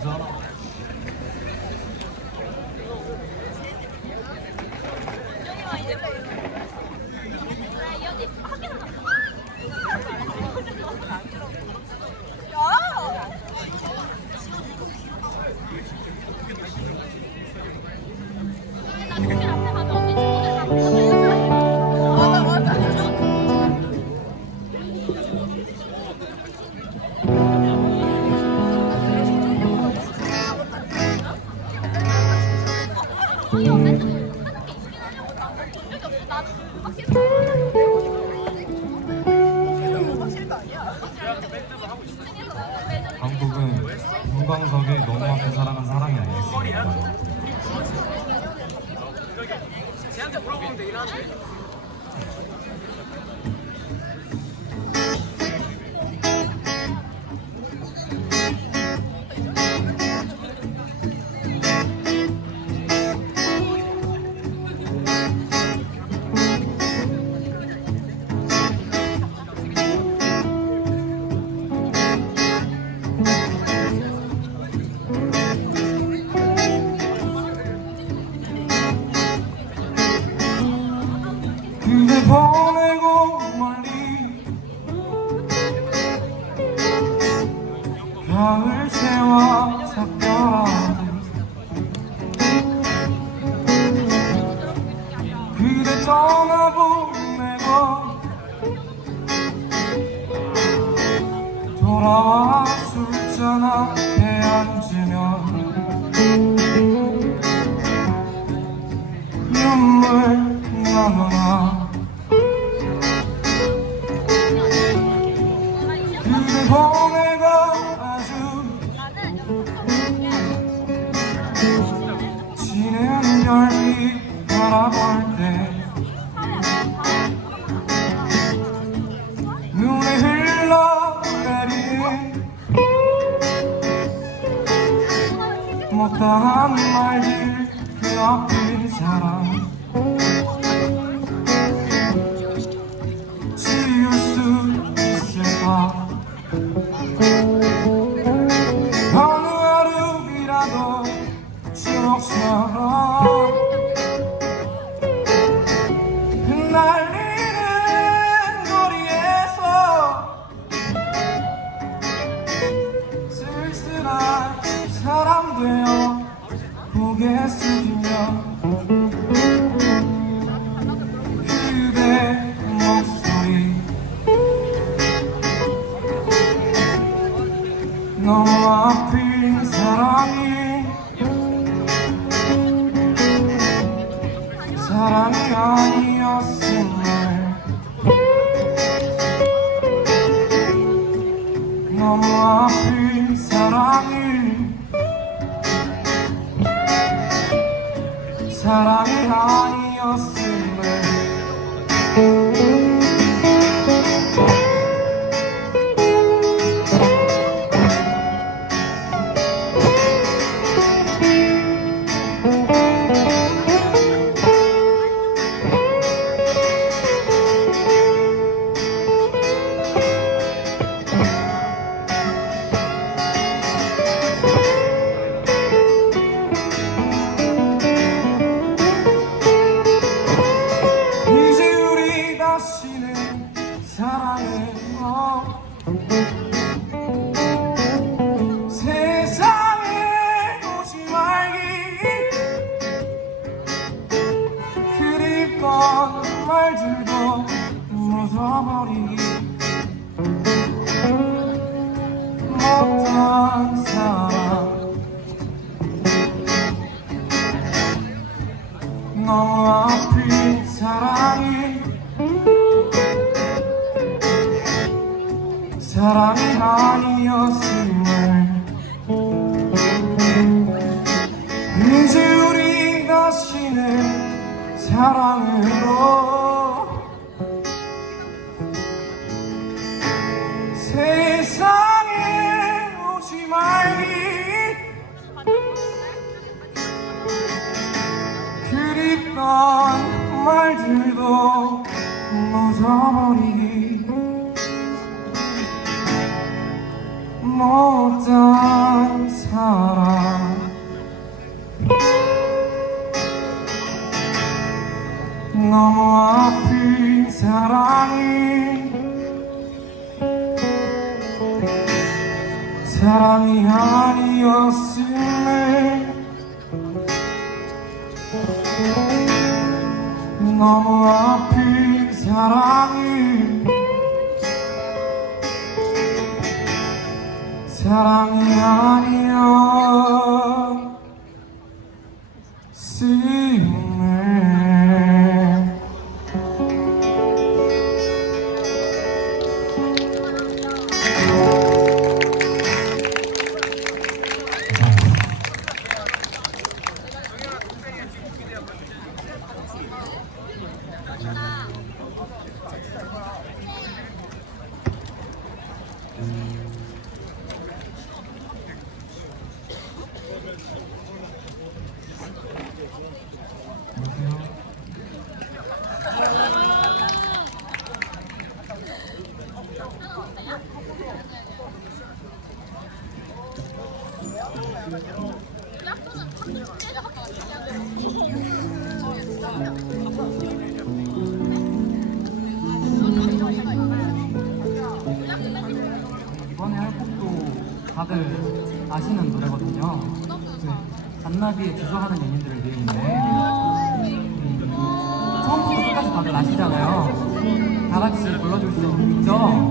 知道了。 물어보면 되긴 하는데 전화 보내고 돌아와 술잔 앞에 앉으면. 눈물 나눠 나. 아픈 사랑을 사랑의 아니. 사람이 아니었으면 사랑이 아니었음에 너무 아픈 사랑이 사랑이 아니었음에 이번에 다들 아시는 노래거든요. 네, 잔나비의 주저하는 연인들을 위해인데 음, 처음부터 끝까지 다들 아시잖아요. 다 같이 불러줄 수? 있죠?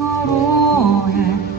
서로의